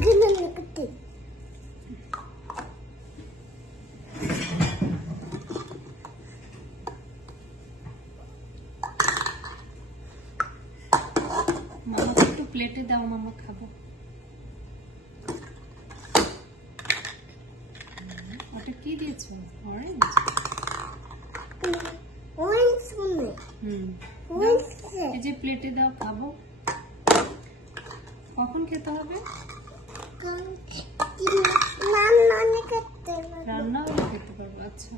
মামাকে একটু প্লেটে দাও, মামা খাবো। ওটা কি দিয়েছো? অরেঞ্জ? এই যে প্লেটে দাও, খাবো। কখন খেতে হবে? রান্না হলে খেতে পারবো। আচ্ছা,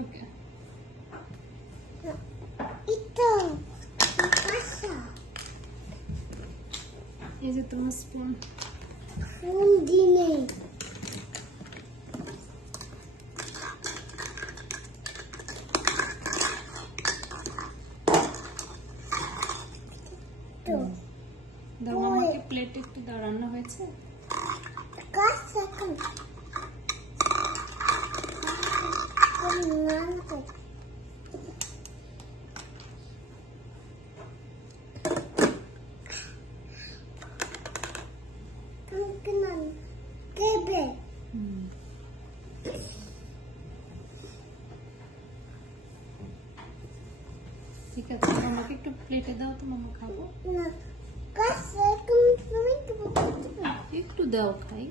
ওকে। এই যে তোমার স্পুন। দাও মামাকে প্লেটে একটু দাও, রান্না হয়েছে? ঠিক আছে, মামাকে একটু প্লেটে দাও তো, মামা খাবো। একটু দাও, খাই।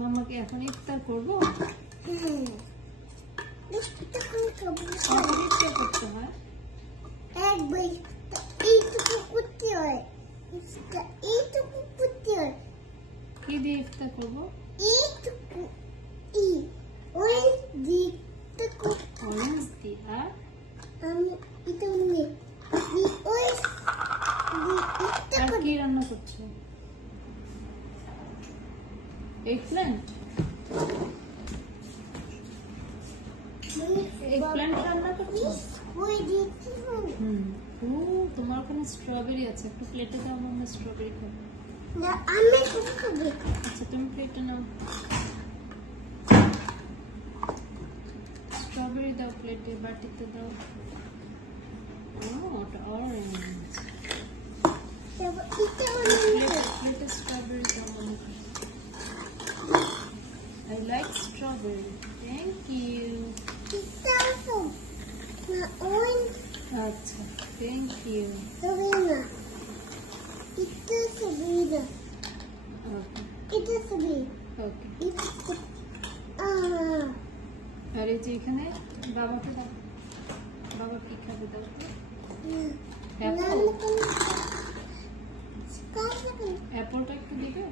মামাকে এখন ইফতার করবো। করতে হয়, কি দিয়ে ইফতার করবো? অরেঞ্জ দিয়ে। আর কি রান্না করছো? এগপ্ল্যান্ট? এগপ্ল্যান্ট রান্না করছো? তোমার ওখানে স্ট্রবেরি আছে, একটু প্লেটে দাও, আমরা স্ট্রবেরি খাবো। আচ্ছা, তুমি প্লেটে নাও, স্ট্রবেরি দাও প্লেটে, বাটিতে দাও। ওটা অরেঞ্জ। প্লেটে স্ট্রবেরি দাও। I like strawberry. Thank you. আচ্ছা, thank you. Okay. আর এই যে এখানে বাবাকে দাও, বাবা কি খাবে দাও তো। অ্যাপলটা একটু দিবে।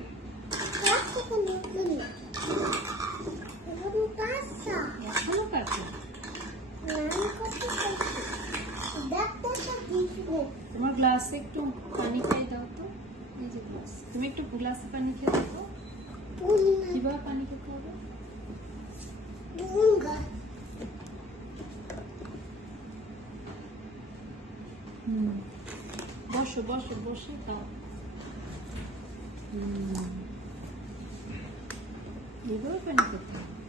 এখনো কাটে? তোমার গ্লাসে একটু পানি খেয়ে দাও তো। এই যে গ্লাস, তুমি একটু গ্লাসে পানি খেয়ে দাও। কিভাবে পানি খেতে হবে? বসো বসো, বসে দাও। এভাবে পানি খেতে হবে।